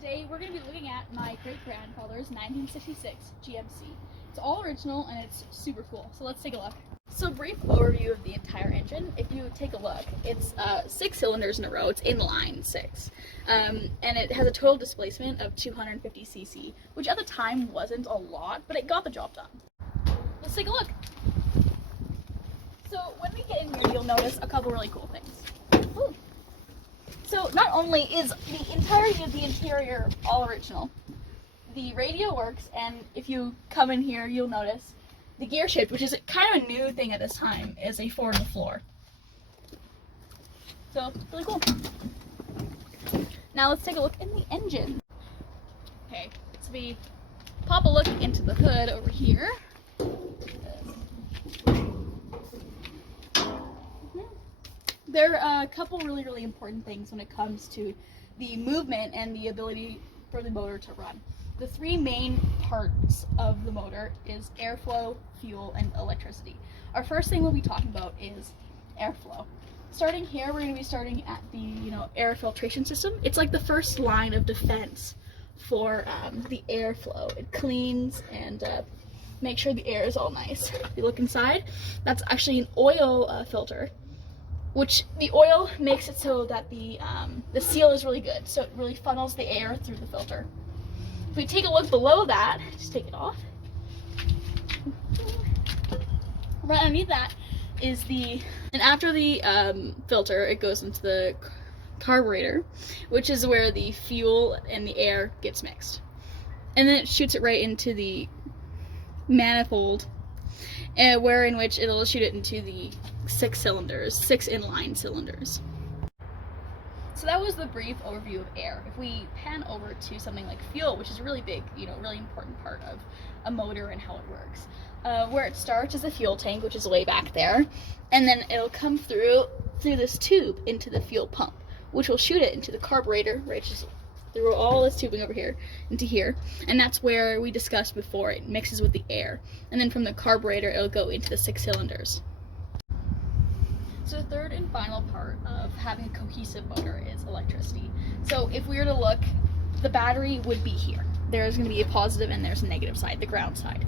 Today we're going to be looking at my great-grandfather's 1966 GMC. It's all original and it's super cool, so let's take a look. So brief overview of the entire engine. If you take a look, it's 6 cylinders in a row. It's inline 6. And it has a total displacement of 250 cc, which at the time wasn't a lot, but it got the job done. Let's take a look. So when we get in here, you'll notice a couple really cool things. Ooh. So not only is the entirety of the interior all original, the radio works, and if you come in here, you'll notice the gear shift, which is kind of a new thing at this time, is a 4 to the floor. So, really cool. Now let's take a look in the engine. Okay, so we pop a look into the hood over here. There are a couple really important things when it comes to the movement and the ability for the motor to run. The 3 main parts of the motor is airflow, fuel, and electricity. Our first thing we'll be talking about is airflow. Starting here, we're going to be starting at the air filtration system. It's like the first line of defense for the airflow. It cleans and makes sure the air is all nice. If you look inside, that's actually an oil filter, which the oil makes it so that the seal is really good, so it really funnels the air through the filter. If we take a look below that, just take it off. Right underneath that is and after the filter, it goes into the carburetor, which is where the fuel and the air gets mixed. And then it shoots it right into the manifold, in which it'll shoot it into the 6 cylinders, 6 inline cylinders. So that was the brief overview of air. If we pan over to something like fuel, which is a really big, really important part of a motor and how it works. Where it starts is a fuel tank, which is way back there, and then it'll come through this tube into the fuel pump, which will shoot it into the carburetor, right, just through all this tubing over here into here, and that's where we discussed before, it mixes with the air, and then from the carburetor it'll go into the 6 cylinders. So the third and final part of having a cohesive motor is electricity. So if we were to look, the battery would be here. There's going to be a positive and there's a negative side, the ground side.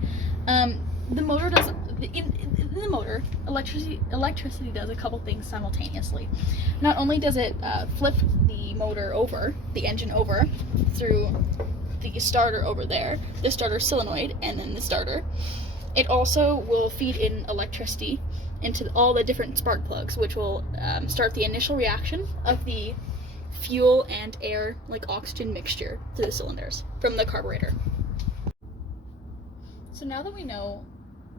The motor does, in the motor, electricity does a couple things simultaneously. Not only does it flip the motor over, the engine over, through the starter over there, the starter solenoid, and then the starter, it also will feed in electricity into all the different spark plugs, which will start the initial reaction of the fuel and air, like oxygen mixture, to the cylinders from the carburetor. So now that we know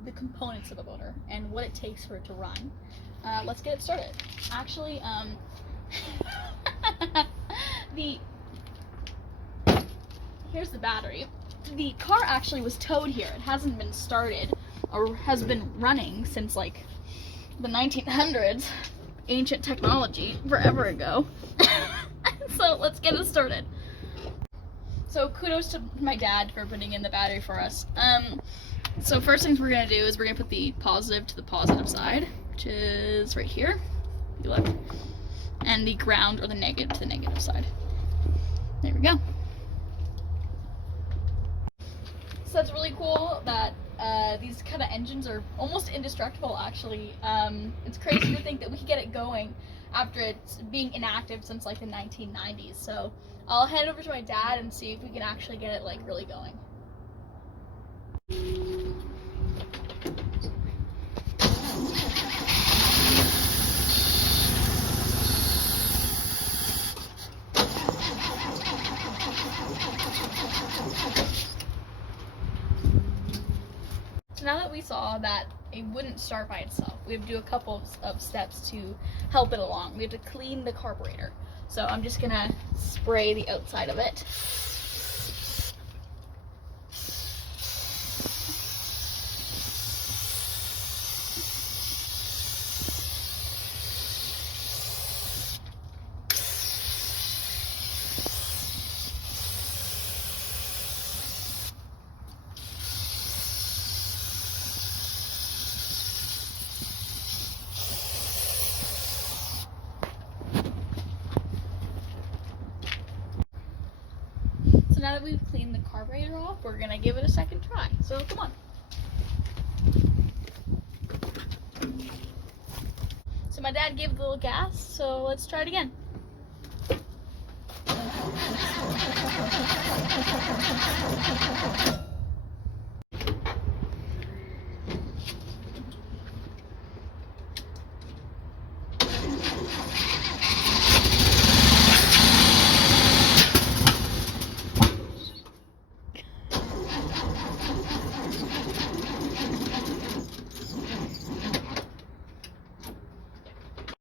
the components of a motor and what it takes for it to run, let's get it started. Actually, here's the battery. The car actually was towed here. It hasn't been started or has been running since like the 1900s. Ancient technology, forever ago. So let's get it started. So kudos to my dad for putting in the battery for us. So first things we're gonna do is we're gonna put the positive to the positive side, which is right here, if you look, and the ground or the negative to the negative side. There we go. So that's really cool that these kind of engines are almost indestructible, actually. It's crazy to think that we could get it going after it's being inactive since like the 1990s. So I'll head over to my dad and see if we can actually get it like really going. So now that we saw that it wouldn't start by itself, we have to do a couple of steps to help it along. We have to clean the carburetor. So I'm just gonna spray the outside of it. So now that we've cleaned the carburetor off, we're gonna give it a second try. So come on. So my dad gave it a little gas, so let's try it again.